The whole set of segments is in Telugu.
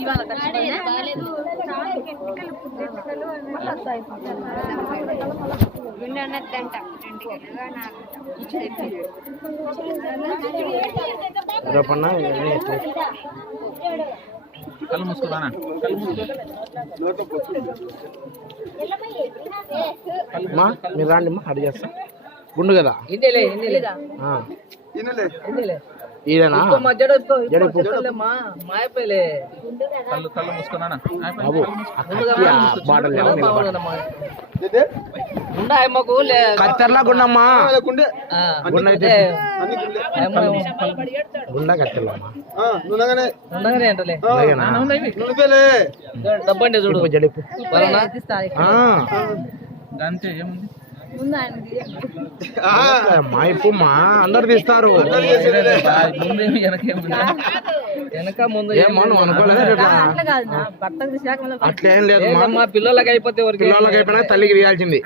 ఇవాళ కళ్ళు మూసుకున్నానా మీరు రాండి అమ్మా అడిగి చేస్తా గుండు కదా ఇదేనా కళ్ళు మూసుకున్నానా బాబు కత్తెర్లా గుండమ్మా గుండా కత్తెర్లమ్మా డబ్బండి చూడు జడిపు అంతే ఏముంది మా ఇప్పుడు మా అందరు తీస్తారు వెనక ముందు అనుకోలేదు అట్లేం లేదు మా పిల్లలకి అయిపోతే పిల్లలకి అయిపోయినా తల్లికి తీయాల్సింది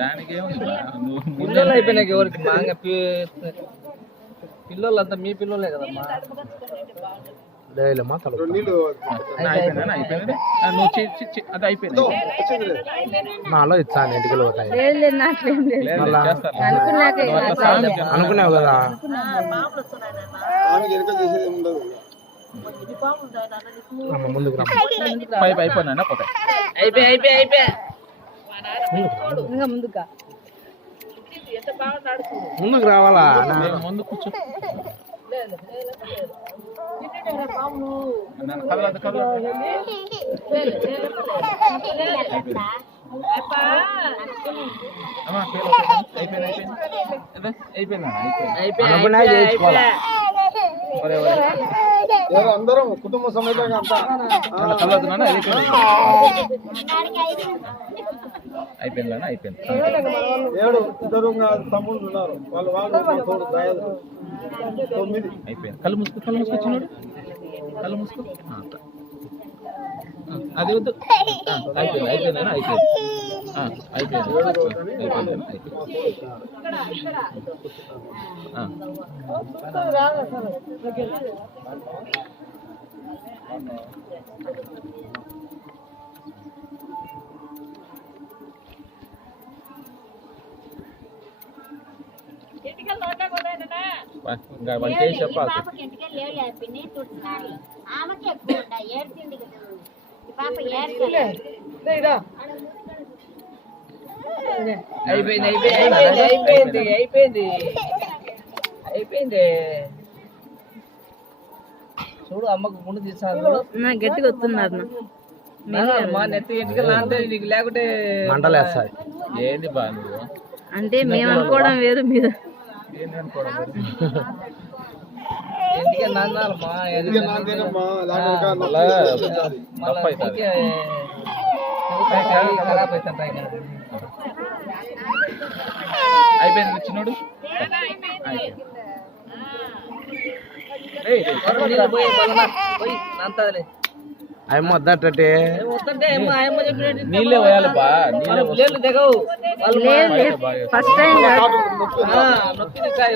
దానికి పిల్లలు అయిపోయినాక ఎవరికి మాంగ పిల్లలంతా మీ పిల్లలే కదమ్మా అది అయిపోయింది నాలో ఇచ్చాను ఇంటికి పోతాయి అనుకున్నావు కదా ముందుకు అయిపోయినా ముందుకు రావాలా ముందు కూర్చో అందరం కుటుంబ సమేతంగా అయిపోయిందా అయిపోయింది ఇద్దరు తమ్ముళ్ళు ఉన్నారు వాళ్ళు అయిపోయింది కళ్ళు మూసుకొచ్చినాడు కళ్ళు మూసుకో అది వద్దు అయిపోయింది అయిపోయిందా అయిపోయింది చెప్పాలి అయిపోయింది చూడు అమ్మకు ముందు తీసాను గట్టిగా వస్తున్నారు మా నెత్తి ఇంటికి లాంటే నీకు లేకుంటే మంటలు వేస్తాయి ఏంది బా నువ్వు అంటే మేము అనుకోవడం వేరు మీరు ఎందుకే నాన్నమ్మా ఖరాబ్ అవుతాయి అయిపోయింది చిన్నోడు అంతలే అమ్మ వద్దటే నీళ్ళే పోయాలి బా నీళ్ళు దిగవు ఫస్ట్ టైం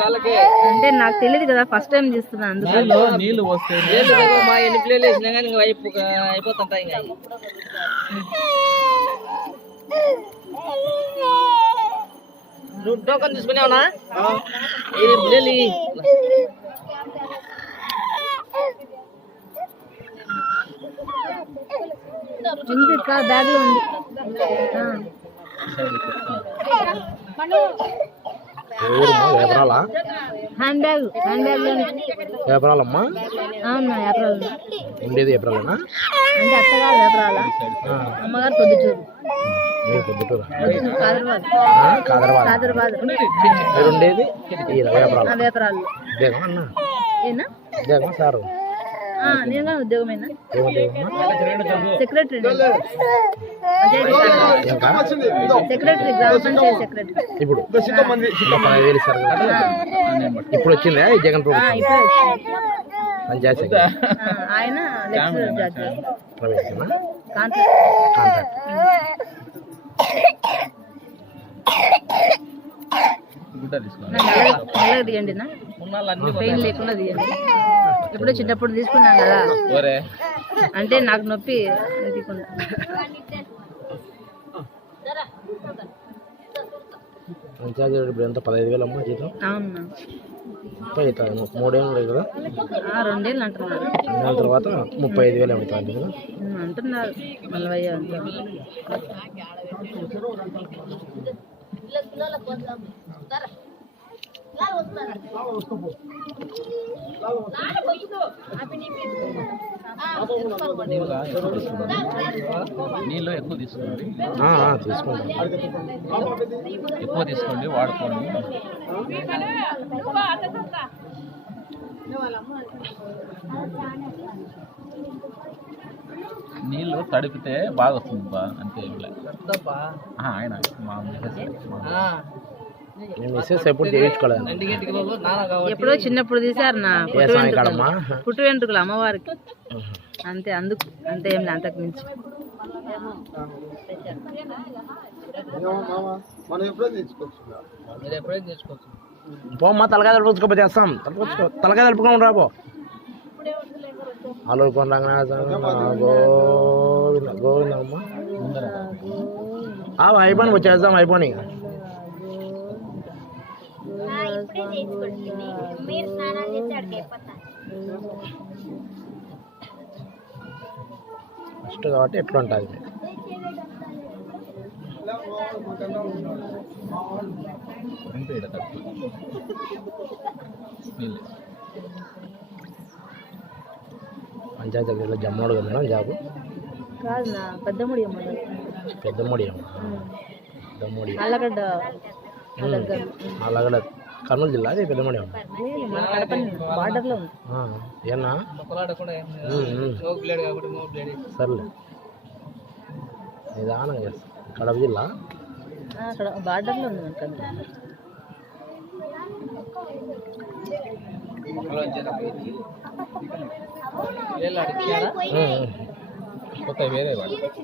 వాళ్ళకి అంటే నాకు తెలియదు కదా ఫస్ట్ టైం చేస్తున్నా అందులో నీళ్ళు వస్తాయి మా ఎన్ని ప్లేలు వేసినా కానీ అయిపోతుంటాయి ఇంకా నువ్వు టోకన్ తీసుకున్నావునా ఉంది బ్యాగ్ లో ఉంది హ్యాండ్ బ్యాగ్ ఏప్రాలమ్మా అవునా ఏప్రాల్ ఉండేది ఏప్రాలేనా అంటే అత్తగారు ఏప్రాల అమ్మగారు పొద్దుటూరు కాదర్బాద్ ఉండేది వేపరాలు ఏనా సారు నేను కానీ ఉద్యోగమేనా సెక్రటరీ సెక్రటరీ గ్రామ పంచాయతీ సెక్రటరీ ఇప్పుడు 15,000 ఇస్తారు ఇప్పుడు వచ్చిందా ఈ జగన్ ప్రభుత్వం పంచాయతీ ఆయన లెక్చరర్ జాబ్ గుడ్డ తీసుకోండి తీయండి పెయిన్ లేకుండా తీయండి ఎప్పుడో చిన్నప్పుడు తీసుకున్నాం కదా ఒరే అంటే నాకు నొప్పి తీసుకున్నా. పంచాయతీ ఇప్పుడు ఎంత 15,000 అమ్మా జీతం? అవునా 30 అవుతుంది. 3 ఏళ్ళు కదా, 2 ఏళ్ళు అంటున్నారు. 2 నెలల తర్వాత 35,000 అవుతుంది కదా. అంటున్నారు 40 అంటున్నారు. నీళ్ళు ఎక్కువ తీసుకోండి, తీసుకుంటాం. ఎక్కువ తీసుకోండి, వాడుకోండి. నీళ్ళు తడిపితే బాగా వస్తుంది బా, అంతే. ఆయన మా మిస్సెస్ ఎప్పుడు చేయించుకోలేదు. ఎప్పుడో చిన్నప్పుడు తీసారు నా పుట్టు వెంట్రుకలు అమ్మవారికి, అంతే. అందుకు అంతే, ఏం అంతకు మించి. మనం ఎప్పుడో తెచ్చుకోవచ్చు. మీరు ఎప్పుడైనా తెచ్చుకోవచ్చు. పోమ్మా, తలకాయ తలుపుకోపోతే చేస్తాం. తలకాయ తలుపుకొని రాబో. అల్లుకొని గోవింద గోవిందమ్మా. అయిపోయి వచ్చేద్దాం, అయిపోయి. ఫస్ట్ కాబట్టి ఎట్లా ఉంటుంది. పంచాయతీ దగ్గర జమ్మోడు కదా మేడం జాబు? కాదు నా పెద్దముడి పెద్దముడి అల్లగడ్డ అలాగడ కర్నూలు జిల్లా. అది పెద్దముడి బార్డర్ లో ఉంది. ఏనా సర్లే, నిదానం చేస్తా. కడప జిల్లా అక్కడ బార్డర్ లో ఉంది.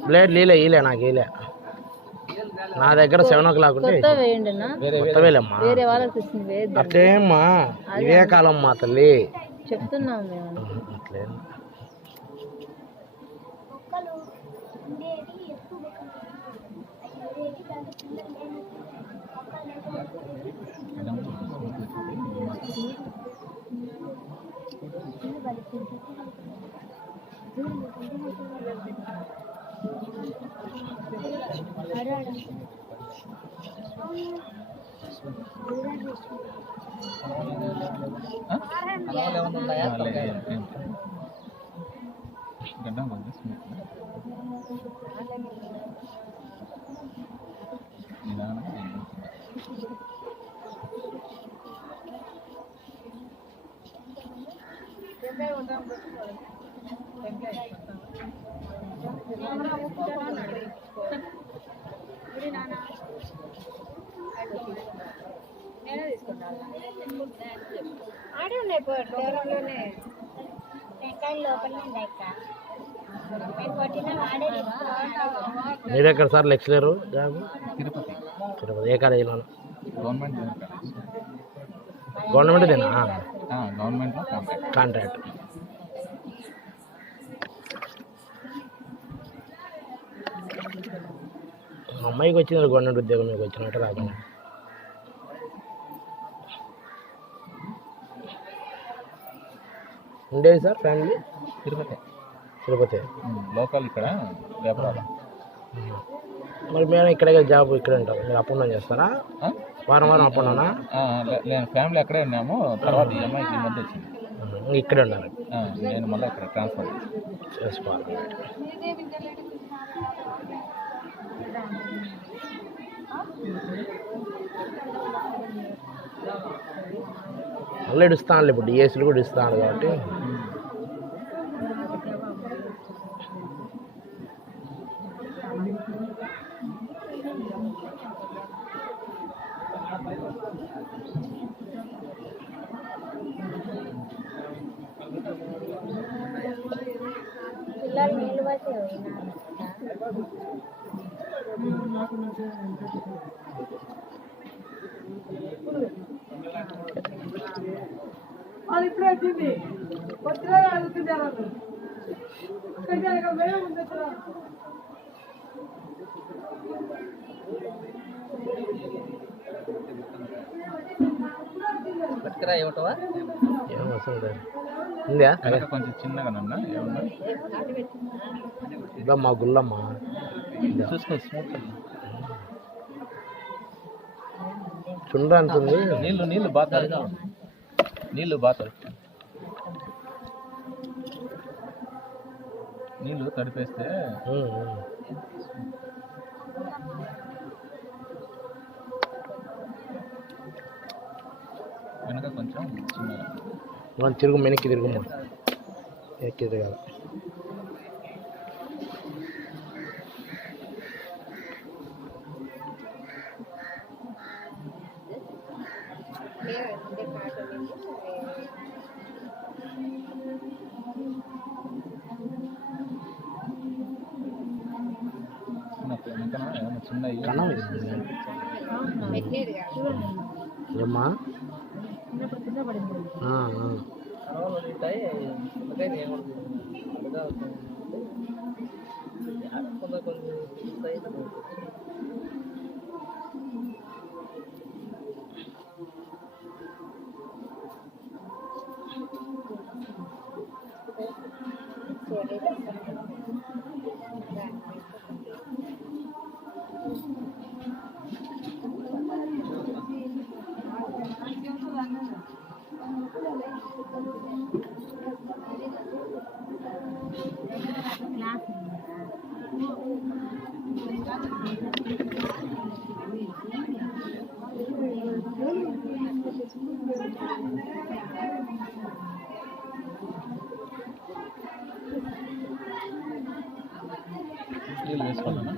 బ్లేడ్ ఈలే నాకు ఈలే. నా దగ్గర 7 o'clock ఉంటే కొత్తవేలేమ్మా. అట్లేమ్మా, ఇదే కాలం మా తల్లి చెప్తున్నాం మేము. అట్లే గడ్డం కొంచెం స్మూత్ నిదానం. ఆడే ఉన్నాయి పోలోనే టెంకాయలు లోపలనే ఉన్నాయి. మీరెక్కడ sir lecturer job? Tirupati. Tirupati ఏ కాలేజీలో? గవర్నమెంట్ గవర్నమెంట్దేనా? గవర్నమెంట్లో కాంట్రాక్ట్. అమ్మాయికి వచ్చింది గవర్నమెంట్ ఉద్యోగం, మీకు వచ్చినట్టు రాదు. ఉండేది sir family? Tirupati. Tirupati local, ఇక్కడ వ్యాపారాలు. మరి మేము ఇక్కడే జాబ్ ఇక్కడే ఉంటాం. మీరు అప్ అండ్ డౌన్ చేస్తారా? వారం వారం అప్ అండ్ డౌనా? నేను ఫ్యామిలీ అక్కడే ఉన్నాము. తర్వాత ఈ అమ్మాయికి మధ్య వచ్చింది. ఇక్కడే ఉన్నారు. నేను మళ్ళీ ఇక్కడ ట్రాన్స్ఫర్ చేసుకోవాలి. మళ్ళీ ఇస్తాను, ఇప్పుడు డిఎస్సీలు కూడా ఇస్తాను కాబట్టి. పిల్లలు నీళ్ళు వచ్చే అది ఇప్పుడే వచ్చింది. పట్టుకురా ఇవ్వటవా ఏం వస్తుంది ఉందా కొంచెం చిన్నగానన్నా ఏమన్నా ఇదమ్మా గుల్లమ్మ చూసుకో స్మూత్ చుండ్ర అంటుంది. నీళ్ళు బాగా నీళ్ళు బాగా నీళ్ళు తడిపేస్తే వెనక కొంచెం చిన్నగా మనం తిరుగు వెనక్కి తిరుగుమ్మా, వెనక్కి తిరగాలి. చిన్న కన్నం ఏమ్మా ఉంటాయి నీళ్ళు వేసుకోవాలన్నా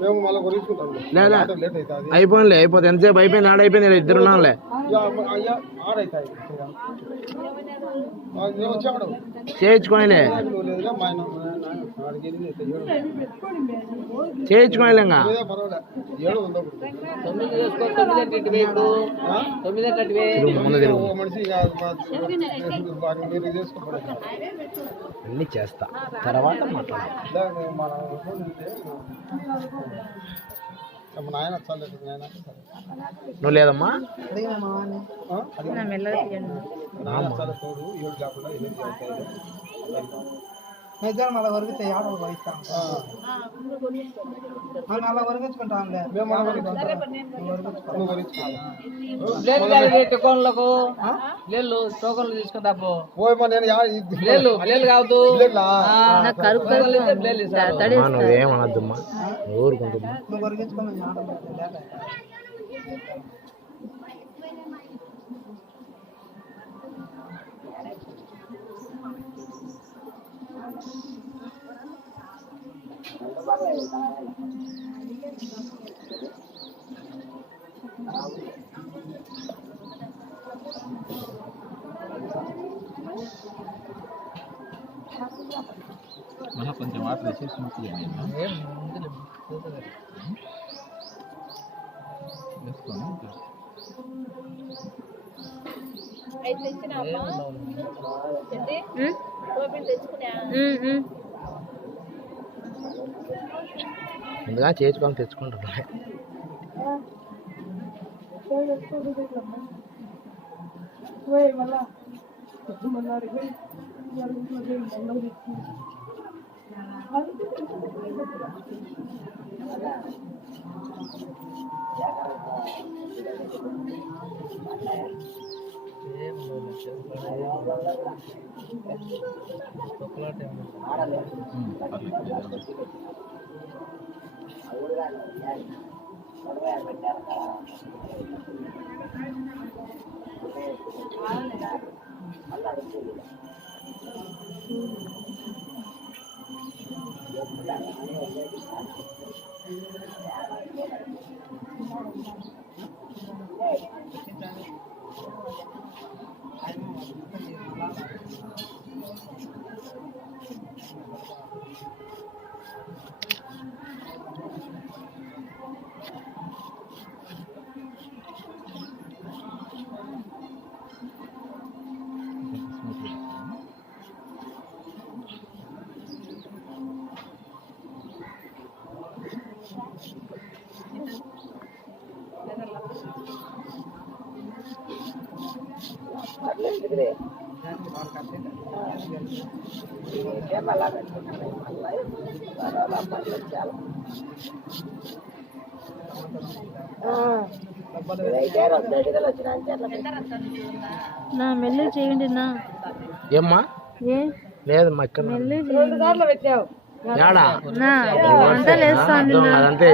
మేము మళ్ళీ కొనుక్కుంటాం. లేదా లేట్ అవుతుంది. అయిపోయిందిలే, అయిపోతుంది. ఎంతసేపు అయిపోయింది, ఆడైపోయింది, ఇద్దరు ఉన్నాంలే. అయ్యా ఆడవుతాయి వచ్చాడు చేయించుకోనిలే, లేదుగా మా ఆయన ఆడికి చేయించుకోనిలే. ఇంకా పర్వాలే 7 ఉందో 9 చేసుకో 9 అంటే ఇటువైపు 9 అంటే అటువైపు ముందు తిరుగు. మనిషి మీరు చేసుకోకూడదు. అన్నీ చేస్తా, తర్వాత మాట్లాడాలి. మన నాయన చాలేదు నాయన నువ్వు లేదమ్మా, మెల్లగా తీయండి. నాయన చాలా తోడు 7 కాకుండా 8 చేస్తాయి. మళ్ళీ వరకు ఆడవ పోయిస్తాం అలా వరగించుకుంటాంలే మేము టోకన్లకు లేళ్ళు టోకన్లు తీసుకుంటా పోయమ్మా నేను లేళ్ళు కావద్దు నాకు కరుపు తడి అమ్మా, నువ్వేమనద్దమ్మా, ఊరుకుంటుమ్మా. నువ్వు వరగించుకోమని ఆడవ మళ్ళీ కొంచెం వాటర్ వేసి స్మూత్ చేయండి వేసుకొని ముందుగా చేయించుకొని తెచ్చుకుంటున్నా. నా మెల్లి చేయండి నా ఏమ్మా ఏ లేదు మా ఇక్కడ యాడా వంటలు వేస్తాను అదంతే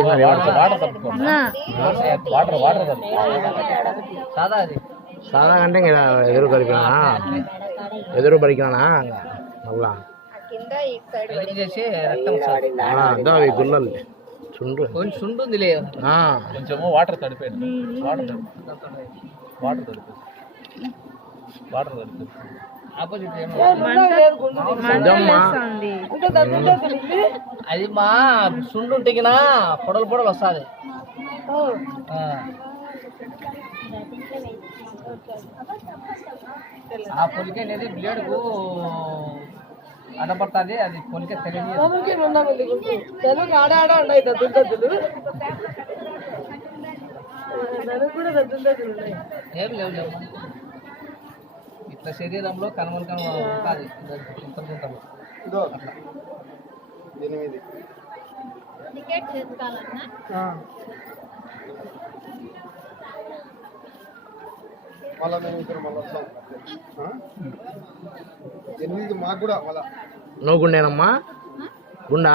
సాదా అంటే ఇంకా ఎదురు కలిపినా ఎదురు పడికినా మళ్ళా చేసి రక్తం వస్తుంది. అదో అవి గుల్లలు చుండ్రు కొంచెం సుండు ఉందిలే. కొంచెము వాటర్ తడిపేయండి. వాటర్ తడిపేసి ఆపోజిట్ ఇదమ్మా అది మా సుండు ఉంటే పొడలు పొడలు వస్తుంది. ఆ పొలికే అనేది బ్లేడ్కు అడ్డపడుతుంది. అది పొలికే తెలియదు. ఏం లేవు లేవు. ఇట్లా శరీరంలో కనుమలు ఉంటుంది. ఇంత గుంతలు ఇదో 8 టికెట్ చేసుకోవాలన్నా మళ్ళీ మేము ఇక్కడ మళ్ళీ వస్తాం 8 మాకు కూడా మళ్ళా నువ్వు గుండేనమ్మా గుండా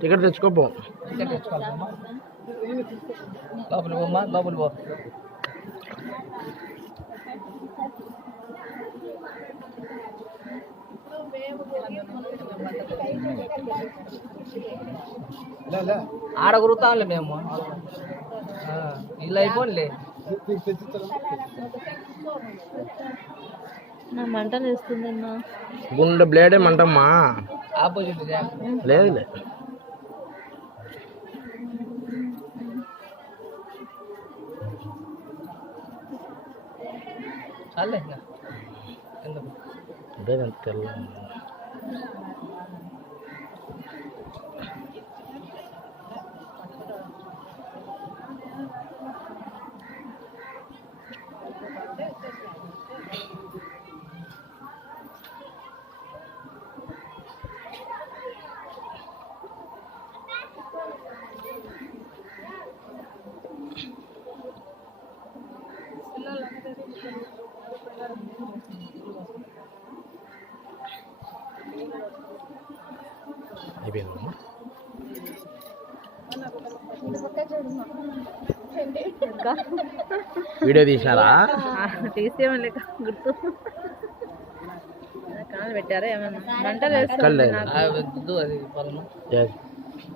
టికెట్ తెచ్చుకోపో. టికెట్ తెచ్చుకోవాలమ్మా. లోపలి పోమ్మా, లోపలి పో. ఆడ గురుతాంలే మేము. ఇలా అయిపోలే. నా మంటలు వేస్తుంది అన్న గుండె బ్లేడే మంటమ్మా. ఆపోజిట్ లేదు లేదు చాలే ఎందుకు అదే తెల్ల అయిపోయిందమ్మా. వీడియో తీసినారా? తీసేమని లేక గుర్తు కాలు పెట్టారా ఏమన్నా మంటలు కళ్ళే. వేస్తుంది అది పొలం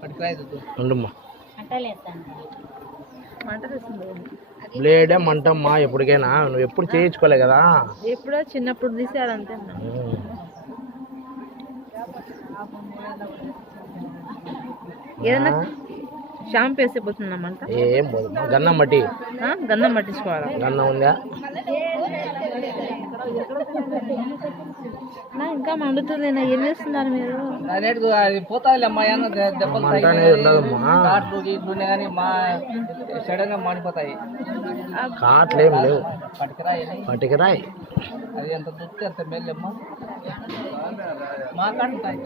పట్టుకురాయి ఉండమ్మా. మంటలు వేస్తుంది. బ్లేడే మంటమ్మా. ఎప్పటికైనా నువ్వు ఎప్పుడు చేయించుకోలే కదా. ఎప్పుడో చిన్నప్పుడు తీసారు అంతే అన్న. ఏదన్నా షాంపూ వేస్తే పోతుందా మంట? ఏం పోదు. గన్నం బట్టి గంధం పట్టించుకోవాలా? గన్నం ఉందా? ఇంకా మండుతుంది. ఏం చేస్తున్నారు మీరు? అది పోతాది అమ్మా. దెబ్బలు మంట అనేది ఉండదమ్మా. కాట్లు గీట్లు కానీ మా సడన్ గా మాడిపోతాయి. కాట్లు ఏం లేవు. పట్టుకురాయి పట్టుకురాయి. అది ఎంత దుక్కి అంత మేలమ్మా. మా కాడుతాయి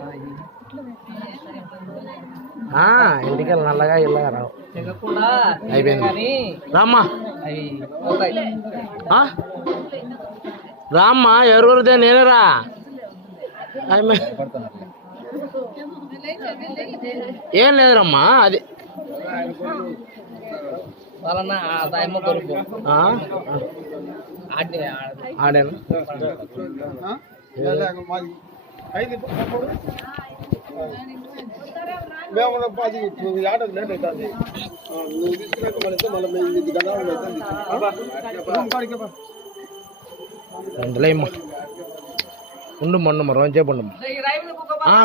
ఇంటికి నల్లగా ఇల్లగా రావు. తెగకుండా అయిపోయింది. కానీ రామ్మా అవి పోతాయి. రామ్మా ఎవరిదే నేనేరా. ఏం లేదురమ్మా. అది వాళ్ళన్న అమ్మ కొడుకు ఆడేనా మాది 5 మేము 10 ఆటో లేట్ అవుతుంది. నువ్వు తీసుకున్నాక మళ్ళీ మేము 8 గంటలు రొంతలేమ్మా. ఉండమ్మా ఉండమ్మా రోజుసేపు ఉండమ్మా.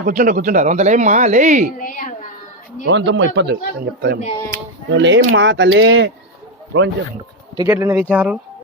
కూర్చుంటా రొంతలేమ్మా. లేయి రోజంతమ్మా ఇప్పద్దు నేను చెప్తాదేమ్మా. నువ్వు లేమ్మా తల్లి రోజుసేపు ఉండు. టికెట్లు ఎన్ని తెచ్చారు?